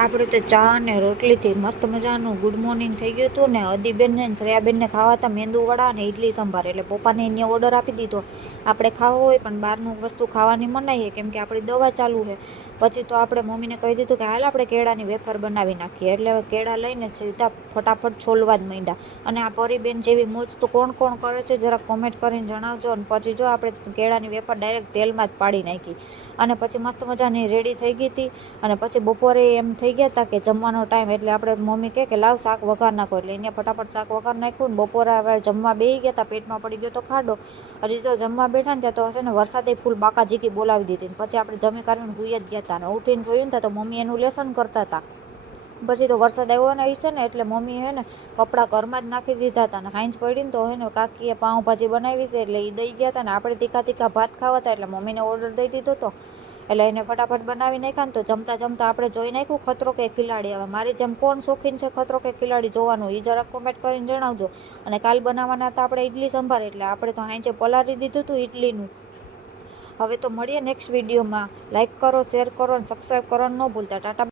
આપણે તો ચા અને રોટલીથી મસ્ત મજાનું ગુડ મોર્નિંગ થઈ ગયું હતું ને અદીબેનને ને શ્રેયાબેનને ખાવા હતા મેંદુવડા અને ઇડલી સંભાર. એટલે પપ્પાને અહીંયા ઓર્ડર આપી દીધો. આપણે ખાવો હોય પણ બહારનું વસ્તુ ખાવાની મનાઈ છે કેમ કે આપણી દવા ચાલુ છે. પછી તો આપણે મમ્મીને કહી દીધું કે હાલ આપણે કેળાની વેફર બનાવી નાખીએ. એટલે હવે કેળા લઈને સીધા ફટાફટ છોલવા જ માંડ્યા. અને આ પરીબેન જેવી મોજ તો કોણ કોણ કરે છે જરાક કોમેન્ટ કરીને જણાવજો. અને પછી જો આપણે કેળાની વેફર ડાયરેક્ટ તેલમાં જ પાડી નાખી અને પછી મસ્ત મજાની રેડી થઈ ગઈ હતી. અને પછી બપોરે એમ થઈ ગયા હતા કે જમવાનો ટાઈમ, એટલે આપણે મમ્મી કહે કે લાવ શાક વઘાર નાખો. એટલે એને ફટાફટ શાક વઘાર નાખ્યું ને બપોરે હવે જમવા બેસી ગયા હતા. પેટમાં પડી ગયો તો ખાડો. હજી તો જમવા બેઠા ને ત્યાં તો હશે ને વરસાદે ફૂલ બાકા ઝીકી બોલાવી દીધી. પછી આપણે જમી કરીને હુઈ જ ગયા હતા. અને ઉઠીને જોયું ને તો મમ્મી એનું લેસન કરતા હતા. પછી તો વરસાદ આવ્યો ને હશે ને એટલે મમ્મી હે ને કપડાં ઘરમાં જ નાખી દીધા હતા. ને હાંજ પડી ને તો હે ને કાકીએ પાઉંભાજી બનાવી હતી એટલે એ દઈ ગયા હતા. ને આપણે તીખા તીખા ભાત ખાવા હતા એટલે મમ્મીને ઓર્ડર દઈ દીધો હતો. એટલે એને ફટાફટ બનાવી નાખ્યા ને તો જમતા જમતા આપણે જોઈ નાખ્યું ખતરો કે ખિલાડી. હવે મારી જેમ કોણ શોખીન છે ખતરો કે ખિલાડી જોવાનું એ જરાક કોમેન્ટ કરીને જણાવજો. અને કાલ બનાવવાના હતા આપણે ઇડલી સંભાર, એટલે આપણે તો હાંજે પલાળી દીધું હતું ઇડલીનું. હવે તો મળીએ નેક્સ્ટ વિડીયોમાં. લાઇક કરો, શેર કરો અને સબસ્ક્રાઈબ કરવાનું ન ભૂલતા. ટાટા.